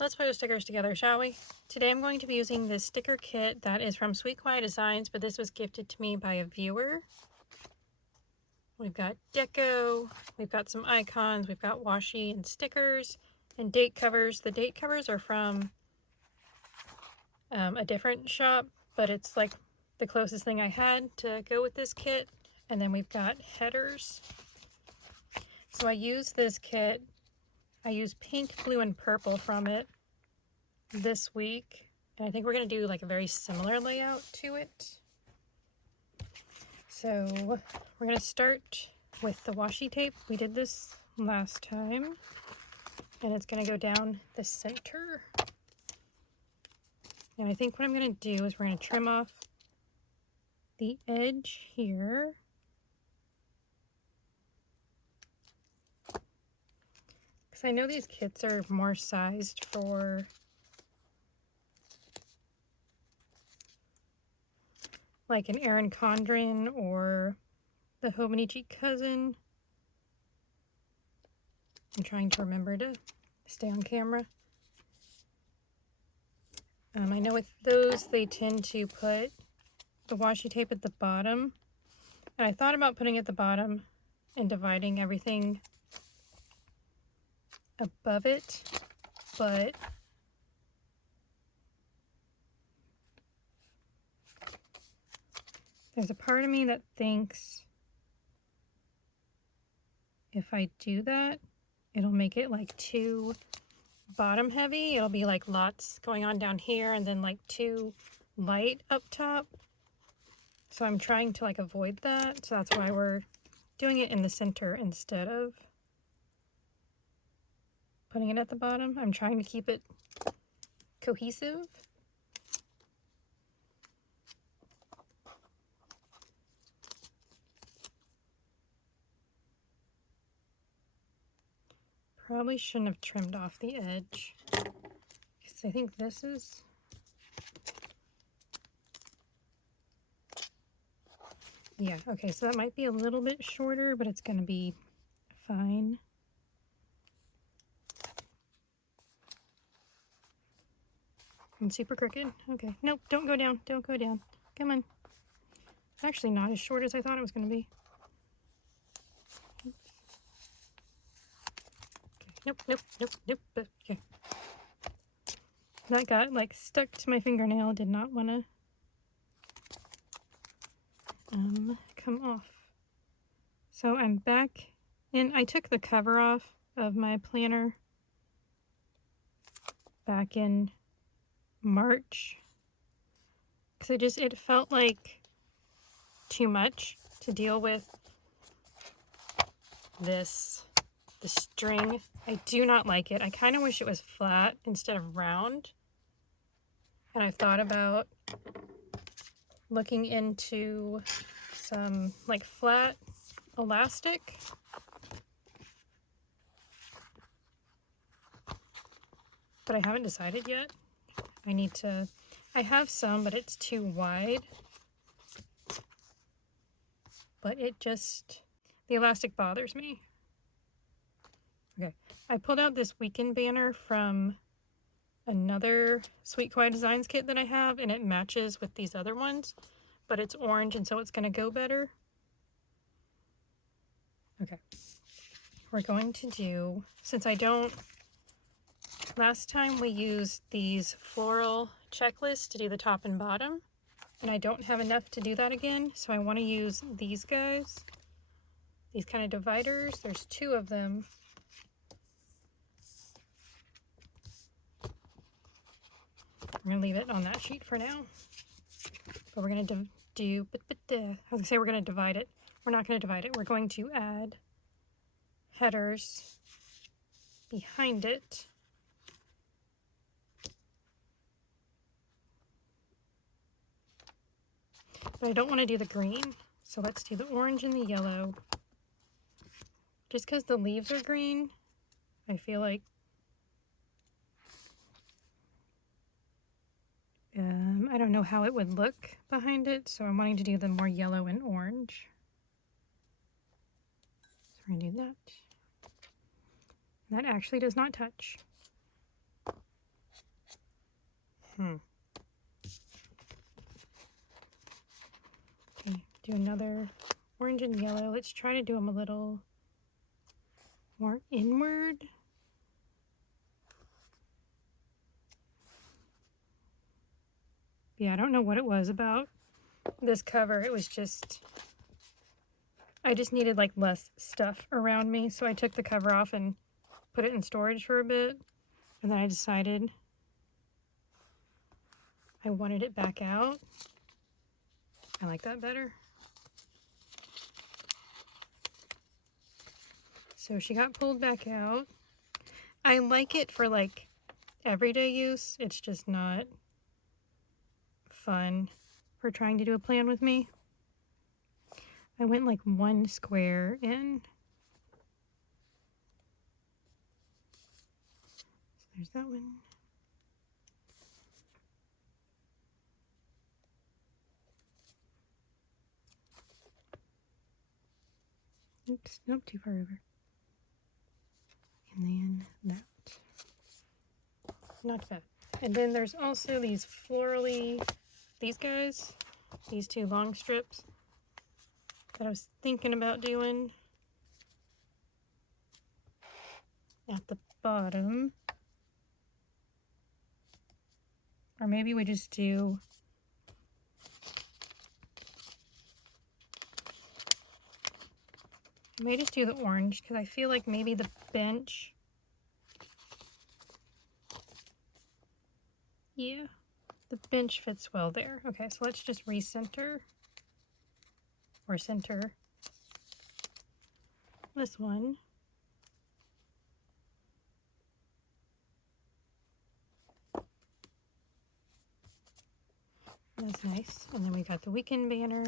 Let's put the stickers together, shall we? Today I'm going to be using this sticker kit that is from Sweet Kawaii Designs, but this was gifted to me by a viewer. We've got deco, we've got some icons, we've got washi and stickers, and date covers. The date covers are from a different shop, but it's like the closest thing I had to go with this kit. And then we've got headers. So I use this kit. I use pink, blue, and purple from it this week. And I think we're going to do like a very similar layout to it. So we're going to start with the washi tape. We did this last time. And it's going to go down the center. And I think what I'm going to do is we're going to trim off the edge here. Because I know these kits are more sized for like an Erin Condren or the Hobonichi Cousin. I'm trying to remember to stay on camera. I know with those they tend to put the washi tape at the bottom. And I thought about putting it at the bottom and dividing everything above it, but there's a part of me that thinks if I do that, it'll make it like too bottom heavy. It'll be like lots going on down here and then like too light up top. So I'm trying to like avoid that. So that's why we're doing it in the center instead of putting it at the bottom. I'm trying to keep it cohesive. Probably shouldn't have trimmed off the edge, because I think this is, yeah, okay, so that might be a little bit shorter, but it's going to be fine. And super crooked. Okay, nope, don't go down, don't go down. Come on. It's actually not as short as I thought it was going to be. Nope, nope, nope, nope. Okay. That got like stuck to my fingernail. Did not want to come off. So I'm back in. I took the cover off of my planner back in March because it felt like too much to deal with the string. I do not like it. I kind of wish it was flat instead of round. And I've thought about looking into some like flat elastic. But I haven't decided yet. I have some, but it's too wide. But the elastic bothers me. Okay, I pulled out this weekend banner from another Sweet Kawaii Designs kit that I have, and it matches with these other ones, but it's orange, and so it's going to go better. Okay, we're going to do, last time we used these floral checklists to do the top and bottom, and I don't have enough to do that again, so I want to use these guys, these kind of dividers. There's two of them. I'm going to leave it on that sheet for now. But we're going to I was going to say we're going to divide it. We're not going to divide it. We're going to add headers behind it. But I don't want to do the green. So let's do the orange and the yellow. Just because the leaves are green, I feel like I don't know how it would look behind it, so I'm wanting to do the more yellow and orange. So we're going to do that. That actually does not touch. Okay, do another orange and yellow. Let's try to do them a little more inward. Yeah, I don't know what it was about this cover. It was just, I just needed like less stuff around me. So I took the cover off and put it in storage for a bit. And then I decided I wanted it back out. I like that better. So she got pulled back out. I like it for like everyday use. It's just not fun for trying to do a plan with me. I went like one square in. So there's that one. Oops, nope, too far over. And then that. Not bad. And then there's also these florally, these guys, these two long strips that I was thinking about doing at the bottom. Or maybe we just do I may just do the orange because I feel like maybe the bench. Yeah, the bench fits well there. Okay, so let's just recenter or center this one. That's nice. And then we got the weekend banner.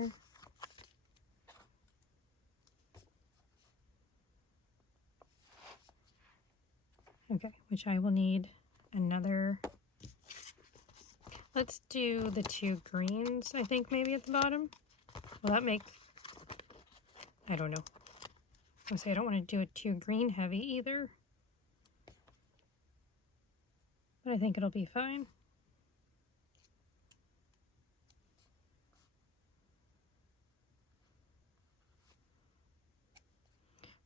Okay, which I will need another. Let's do the two greens, I think, maybe at the bottom. Will that make, I don't know. I say I don't want to do it too green heavy either. But I think it'll be fine.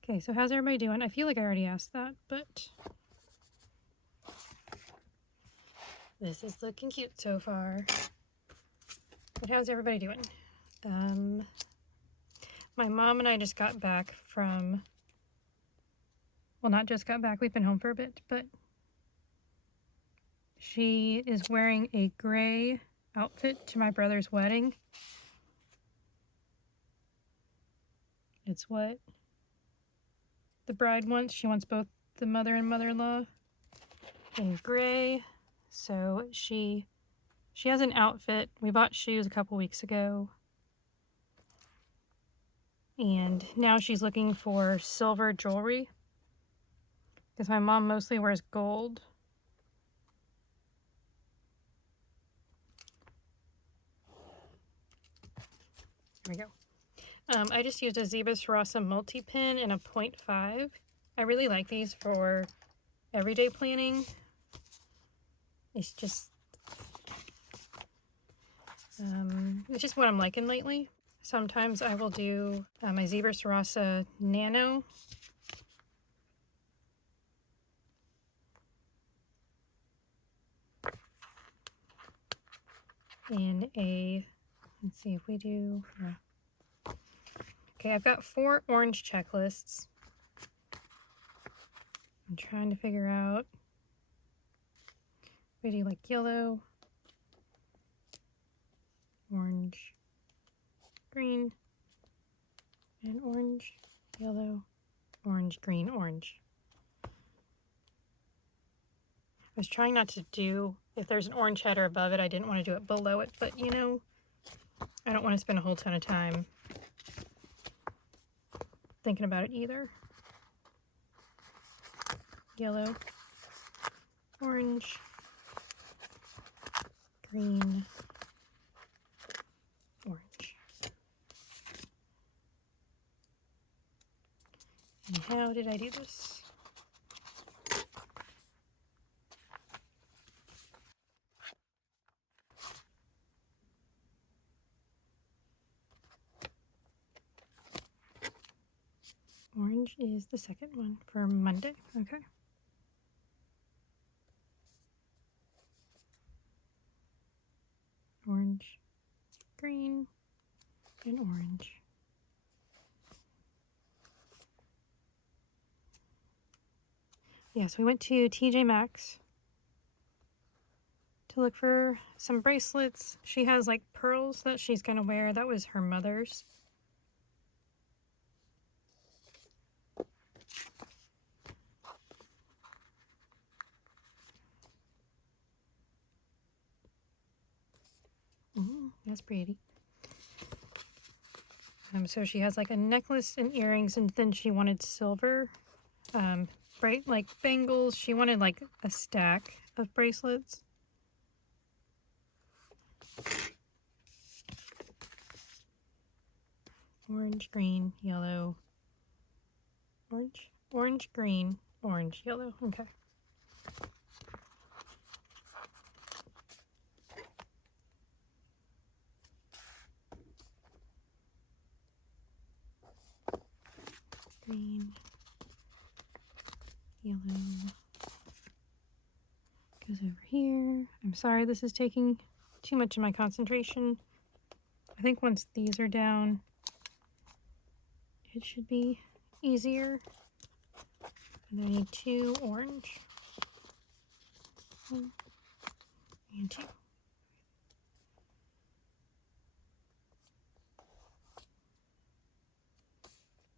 Okay, so how's everybody doing? I feel like I already asked that, but this is looking cute so far. But how's everybody doing? My mom and I just got back from, well, not just got back, we've been home for a bit, but she is wearing a gray outfit to my brother's wedding. It's what the bride wants. She wants both the mother and mother-in-law in gray. So she has an outfit. We bought shoes a couple weeks ago. And now she's looking for silver jewelry because my mom mostly wears gold. There we go. I just used a Zebra Sarasa multi-pin and a 0.5. I really like these for everyday planning. It's just what I'm liking lately. Sometimes I will do my Zebra Sarasa Nano. In a, let's see if we do, okay, I've got 4 orange checklists. I'm trying to figure out, we do like yellow, orange, green, and orange, yellow, orange, green, orange. I was trying not to do, if there's an orange header above it, I didn't want to do it below it, but you know, I don't want to spend a whole ton of time thinking about it either. Yellow, orange, green, orange. And how did I do this? orange is the second one for Monday. Okay. Orange, green, and orange. Yes, we went to TJ Maxx to look for some bracelets. She has like pearls that she's gonna wear. That was her mother's. That's pretty. So she has like a necklace and earrings, and then she wanted silver, like bangles. She wanted like a stack of bracelets. Orange, green, yellow, orange, green, orange, yellow. Okay. Green, yellow, goes over here. I'm sorry, this is taking too much of my concentration. I think once these are down, it should be easier. And then I need 2 orange. 1 and 2.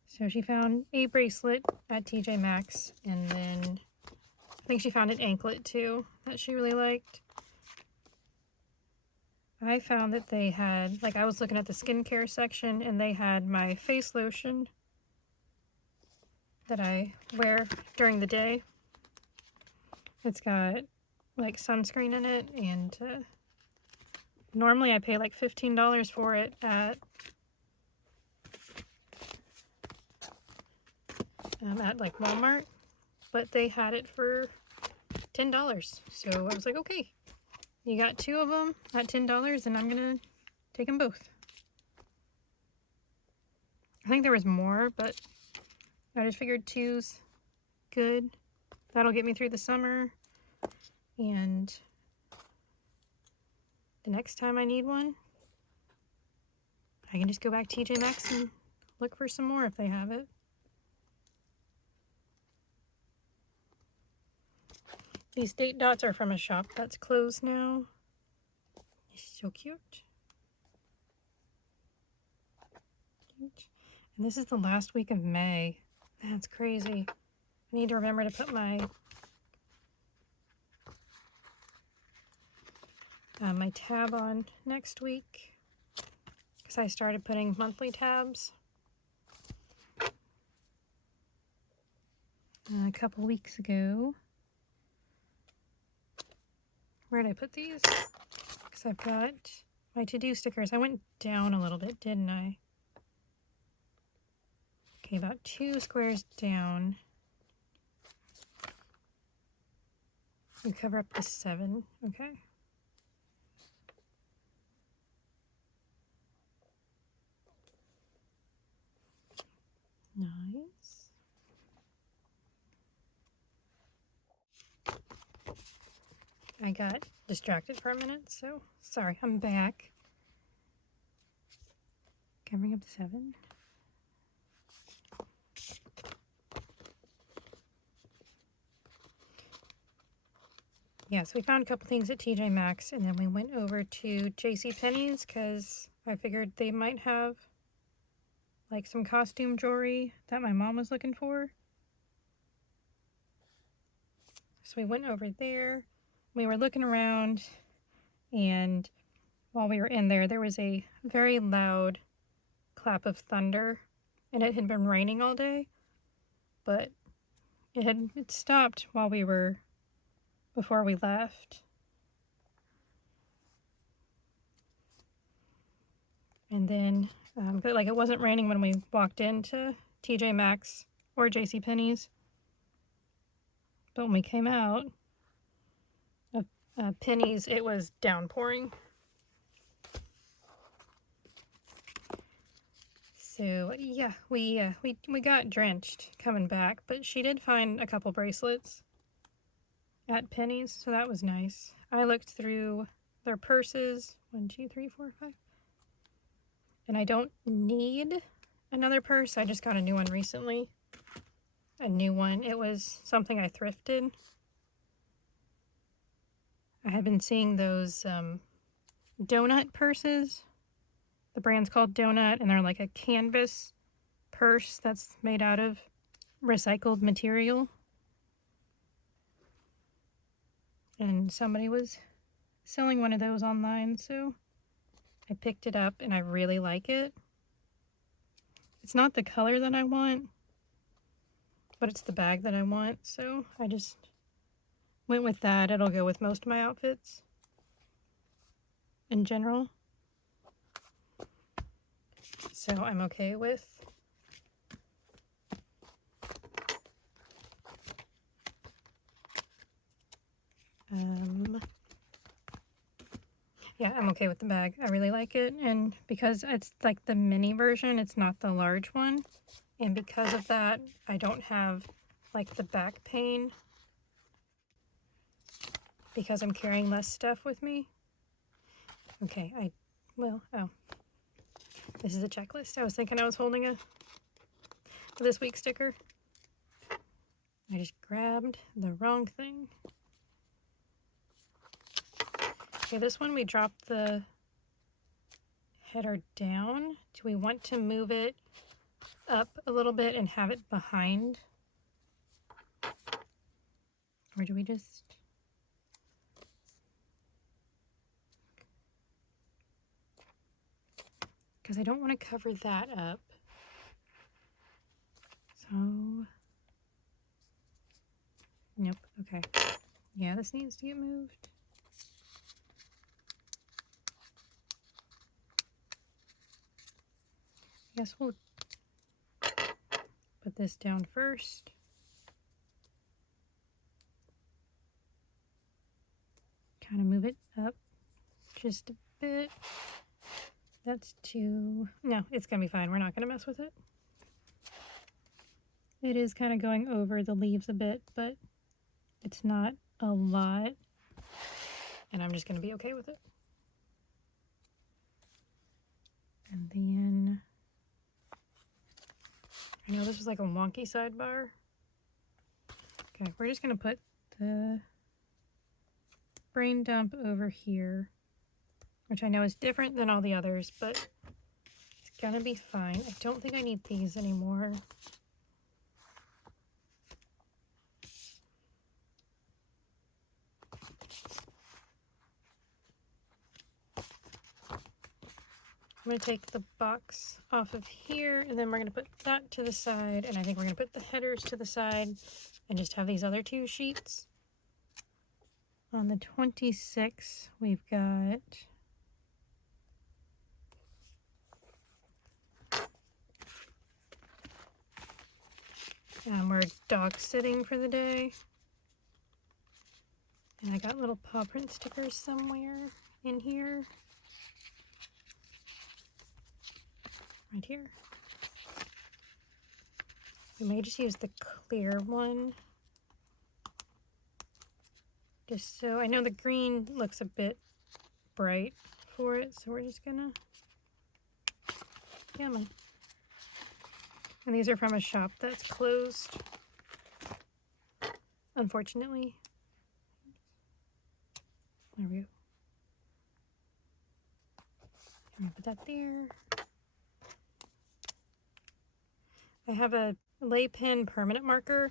So she found a bracelet at TJ Maxx, and then I think she found an anklet too that she really liked. I found that they had, like, I was looking at the skincare section, and they had my face lotion that I wear during the day. It's got like sunscreen in it, and normally I pay like $15 for it at like Walmart, but they had it for $10. So I was like, okay, you got 2 of them at $10, and I'm gonna take them both. I think there was more, but I just figured 2's good. That'll get me through the summer, and the next time I need one, I can just go back to TJ Maxx and look for some more if they have it. These date dots are from a shop that's closed now. It's so cute. And this is the last week of May. That's crazy. I need to remember to put my my tab on next week, because I started putting monthly tabs a couple weeks ago. Where did I put these? Because I've got my to-do stickers. I went down a little bit, didn't I? Okay, about 2 squares down. We cover up to 7, okay. Nice. I got distracted for a minute, so sorry, I'm back. Covering up to 7. Yeah, so we found a couple things at TJ Maxx, and then we went over to JCPenney's because I figured they might have like some costume jewelry that my mom was looking for. So we went over there. We were looking around, and while we were in there, there was a very loud clap of thunder, and it had been raining all day, but it stopped while before we left. And then, but like it wasn't raining when we walked into TJ Maxx or JCPenney's. But when we came out of Penny's, it was downpouring. So yeah, we got drenched coming back, but she did find a couple bracelets at Penny's, so that was nice. I looked through their purses, 1, 2, 3, 4, 5, and I don't need another purse. I just got a new one recently. A new one. It was something I thrifted. I had been seeing those donut purses. The brand's called Donut, and they're like a canvas purse that's made out of recycled material. And somebody was selling one of those online, so I picked it up and I really like it. It's not the color that I want, but it's the bag that I want, so I just went with that. It'll go with most of my outfits in general. So I'm okay with yeah, I'm okay with the bag. I really like it, and because it's like the mini version, it's not the large one, and because of that, I don't have like the back pain because I'm carrying less stuff with me. Okay, oh, this is a checklist. I was thinking I was holding a this week sticker. I just grabbed the wrong thing. Okay, this one we dropped the header down. Do we want to move it up a little bit and have it behind? Or do we just... Because I don't want to cover that up. So... Nope, okay. Yeah, this needs to get moved. I guess we'll put this down first. Kind of move it up just a bit. That's too... No, it's going to be fine. We're not going to mess with it. It is kind of going over the leaves a bit, but it's not a lot. And I'm just going to be okay with it. And then... I know this was like a wonky sidebar. Okay, we're just going to put the brain dump over here, which I know is different than all the others, but it's gonna be fine. I don't think I need these anymore. I'm going to take the box off of here, and then we're going to put that to the side, and I think we're going to put the headers to the side and just have these other two sheets. On the 26th, we've got we're dog sitting for the day. And I got little paw print stickers somewhere in here. Right here. We may just use the clear one. Just so, I know the green looks a bit bright for it, so we're just gonna, come on. And these are from a shop that's closed, unfortunately. There we go. I'm gonna put that there. I have a lay pen permanent marker.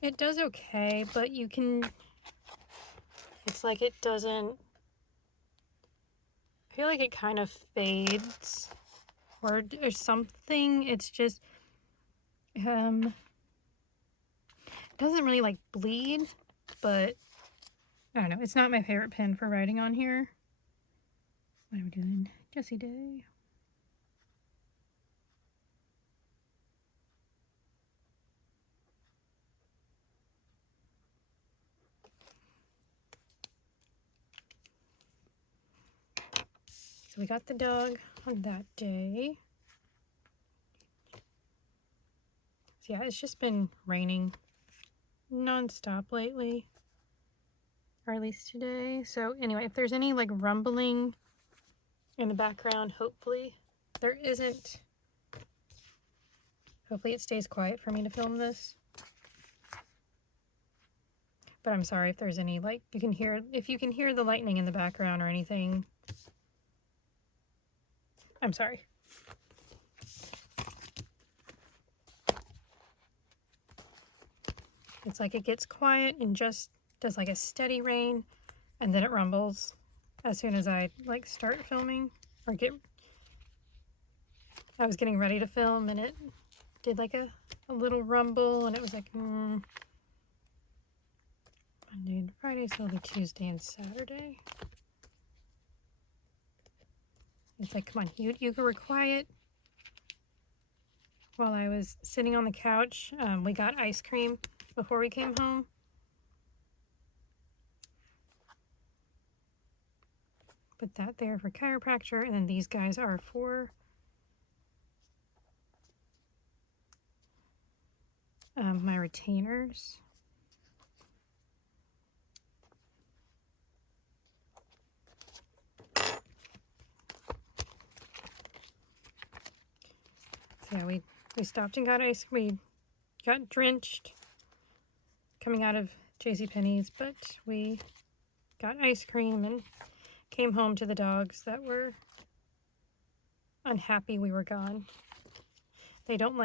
It does okay, but you can, it's like it doesn't, I feel like it kind of fades or something. It's just, it doesn't really like bleed, but I don't know. It's not my favorite pen for writing on here. What are we doing? Jessie Day. So we got the dog on that day. So yeah, it's just been raining non-stop lately, or at least today. So anyway, if there's any like rumbling in the background, hopefully there isn't. Hopefully it stays quiet for me to film this. But I'm sorry if there's any, like, if you can hear the lightning in the background or anything. I'm sorry. It's like it gets quiet and just does like a steady rain, and then it rumbles as soon as I like start filming or I was getting ready to film, and it did like a little rumble, and it was like Monday and Friday, so it'll be Tuesday and Saturday. It's like, come on, you were quiet while I was sitting on the couch. We got ice cream before we came home. Put that there for chiropractor, and then these guys are for my retainers. So yeah, we stopped and got ice. We got drenched coming out of JCPenney's, but we got ice cream and came home to the dogs that were unhappy we were gone. They don't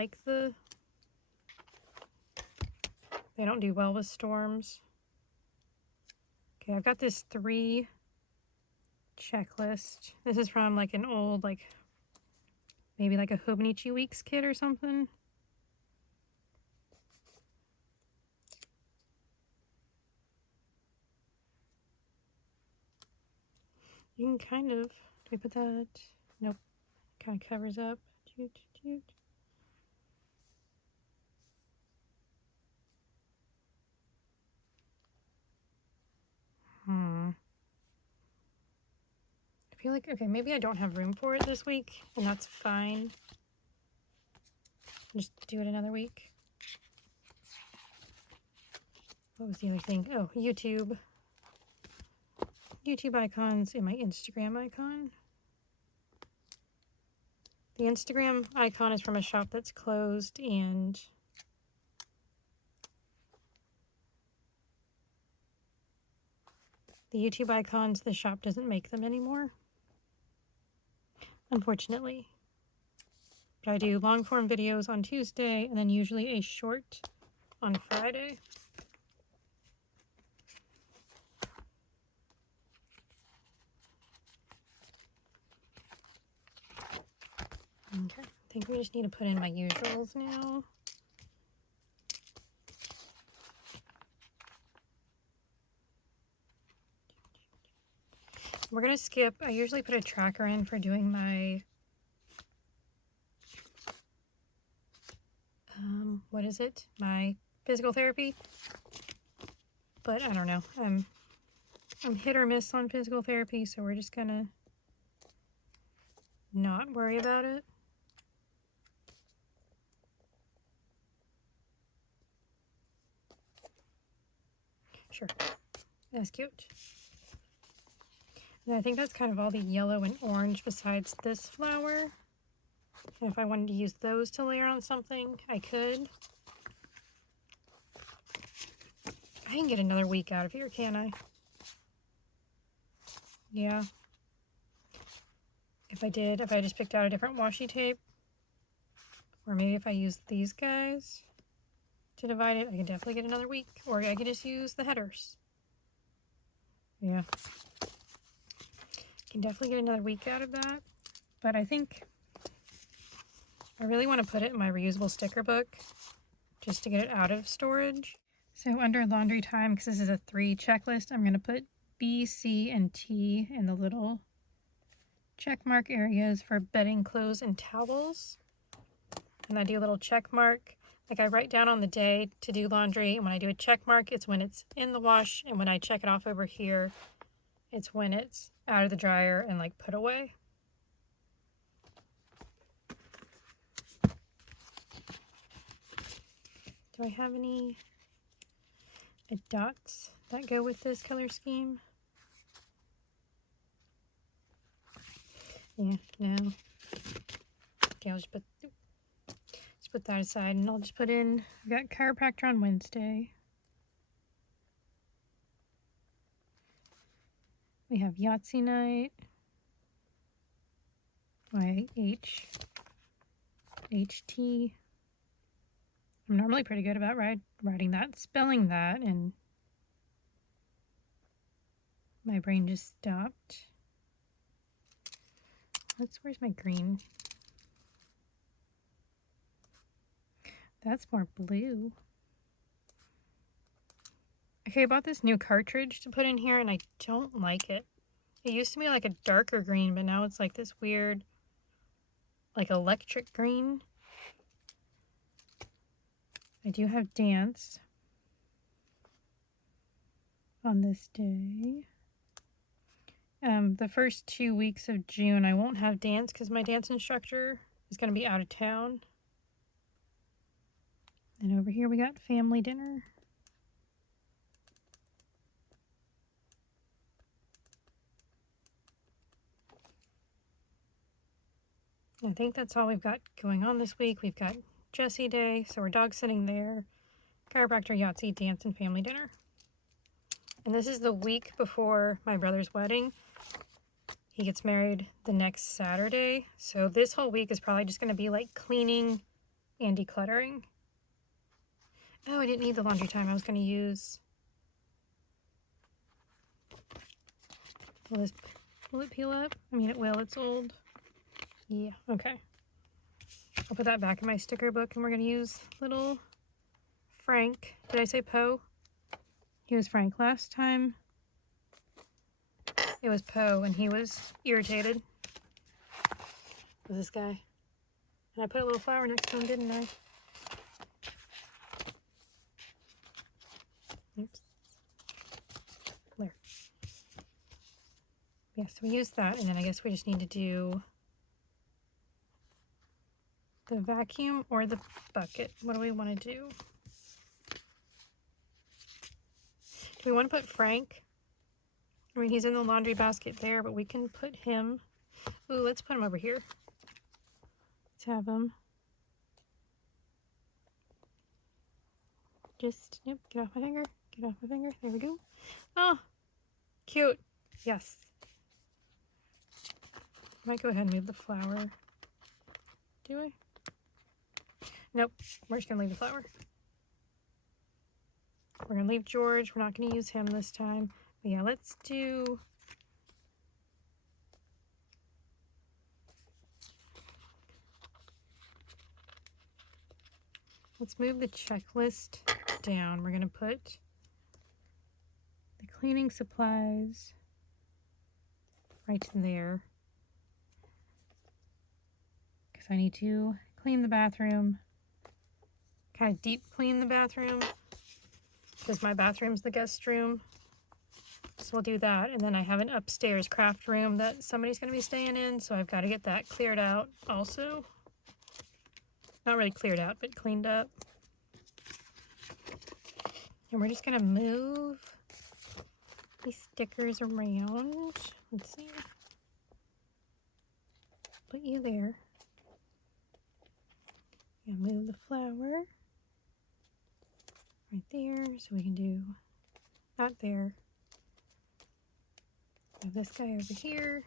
do well with storms. Okay, I've got this 3 checklist. This is from like an old, like maybe like a Hobonichi Weeks kit or something. You can kind of, do we put that? Nope, kind of covers up. I feel like, okay, maybe I don't have room for it this week, and that's fine. Just do it another week. What was the other thing? Oh, YouTube. YouTube icons and my Instagram icon. The Instagram icon is from a shop that's closed, and the YouTube icons, the shop doesn't make them anymore, unfortunately. But I do long form videos on Tuesday, and then usually a short on Friday. Okay, I think we just need to put in my usuals now. We're gonna skip, I usually put a tracker in for doing my, what is it? My physical therapy. But I don't know, I'm hit or miss on physical therapy, so we're just gonna not worry about it. Sure, that's cute. And I think that's kind of all the yellow and orange besides this flower. And if I wanted to use those to layer on something, I could. I can get another week out of here, can't I? Yeah. If I just picked out a different washi tape, or maybe if I used these guys to divide it, I could definitely get another week. Or I could just use the headers. Yeah. Can definitely get another week out of that. But I think I really want to put it in my reusable sticker book just to get it out of storage. So under laundry time, because this is a 3 checklist, I'm going to put B, C, and T in the little check mark areas for bedding, clothes, and towels. And I do a little check mark. Like I write down on the day to do laundry, and when I do a check mark, it's when it's in the wash, and when I check it off over here, it's when it's out of the dryer and like put away. Do I have any dots that go with this color scheme? Yeah, no. Okay, I'll just put that aside, and I'll just put in, I've got chiropractor on Wednesday. We have Yahtzee night. HT. I'm normally pretty good about writing that, spelling that, and my brain just stopped. Where's my green? That's more blue. Okay, I bought this new cartridge to put in here, and I don't like it. It used to be like a darker green, but now it's like this weird, like electric green. I do have dance on this day. The first 2 weeks of June, I won't have dance because my dance instructor is going to be out of town. And over here we got family dinner. I think that's all we've got going on this week. We've got Jessie Day, so we're dog sitting there, chiropractor, Yahtzee, dance, and family dinner. And this is the week before my brother's wedding. He gets married the next Saturday, so this whole week is probably just going to be like cleaning and decluttering. Oh, I didn't need the laundry time. I was going to use... Will it peel up? I mean, it will. It's old. Yeah, okay. I'll put that back in my sticker book, and we're going to use little Frank. Did I say Poe? He was Frank last time. It was Poe, and he was irritated with this guy. And I put a little flower next to him, didn't I? Oops. There. Yeah, so we used that, and then I guess we just need to do the vacuum or the bucket. What do we want to do? Do we want to put Frank? I mean, he's in the laundry basket there, but we can put him... Ooh, let's put him over here. Let's have him... Just, nope, get off my finger. Get off my finger. There we go. Oh, cute. Yes. I might go ahead and move the flower. Do I? Nope. We're just going to leave the flower. We're going to leave George. We're not going to use him this time. But yeah, let's do... Let's move the checklist down. We're going to put the cleaning supplies right there. Because I need to clean the bathroom. Kind of deep clean the bathroom. Because my bathroom's the guest room. So we'll do that. And then I have an upstairs craft room that somebody's going to be staying in. So I've got to get that cleared out also. Not really cleared out, but cleaned up. And we're just going to move these stickers around. Let's see. Put you there. And move the flower right there. So we can do that there. Move this guy over here.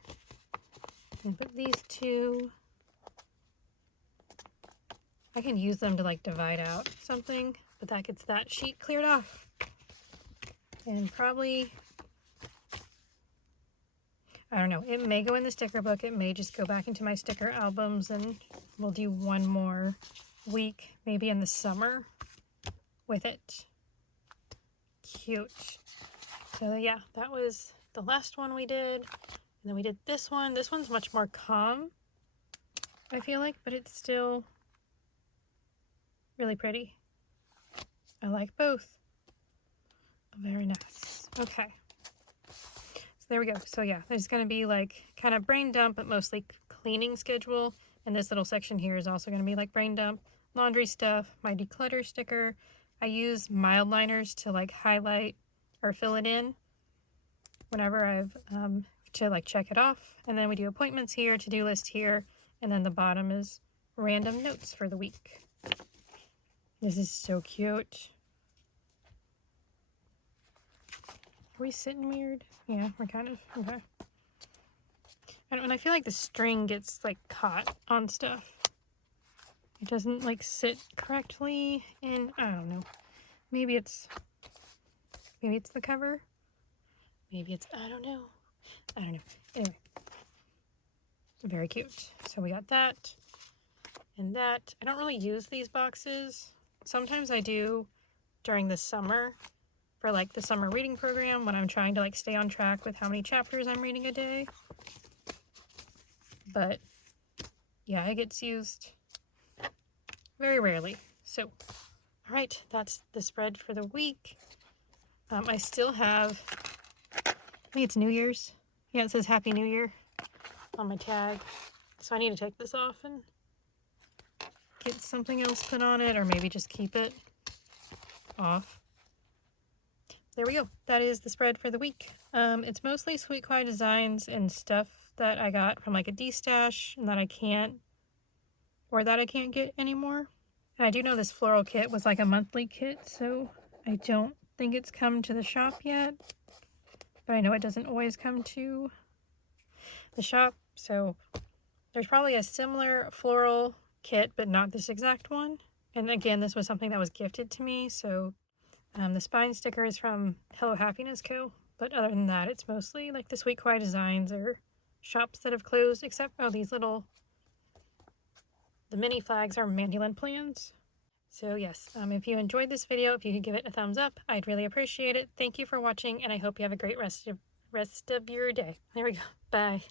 And put these two. I can use them to like divide out something, but that gets that sheet cleared off. And probably, I don't know, it may go in the sticker book, it may just go back into my sticker albums, and we'll do one more week, maybe in the summer with it. Cute. So yeah, that was the last one we did. And then we did this one. This one's much more calm, I feel like, but it's still really pretty. I like both. Very nice. Okay. So there we go. So yeah, there's going to be like kind of brain dump, but mostly cleaning schedule. And this little section here is also going to be like brain dump. laundry stuff, my declutter sticker. I use mild liners to like highlight or fill it in whenever I've to like check it off. And then we do appointments here, to-do list here, and then the bottom is random notes for the week. This is so cute. Are we sitting weird? Yeah, we're kind of, okay. And I feel like the string gets like caught on stuff. It doesn't like sit correctly, and I don't know. Maybe it's the cover. Maybe it's, I don't know. Anyway, very cute. So we got that and that. I don't really use these boxes. Sometimes I do during the summer for like the summer reading program when I'm trying to like stay on track with how many chapters I'm reading a day. But yeah, it gets used very rarely. So, all right, that's the spread for the week. I still have, I think it's New Year's. Yeah, it says Happy New Year on my tag. So I need to take this off and get something else put on it, or maybe just keep it off. There we go. That is the spread for the week. It's mostly Sweet Kawaii Designs and stuff that I got from like a D-stash and that I can't get anymore. And I do know this floral kit was like a monthly kit, so I don't think it's come to the shop yet. But I know it doesn't always come to the shop, so there's probably a similar floral kit, but not this exact one. And again, this was something that was gifted to me, so the spine sticker is from Hello Happiness Co. But other than that, it's mostly like the Sweet Kawaii Designs or shops that have closed, except, oh, these little, the mini flags are Mandy Lynn plans. So yes, if you enjoyed this video, if you could give it a thumbs up, I'd really appreciate it. Thank you for watching, and I hope you have a great rest of your day. There we go. Bye.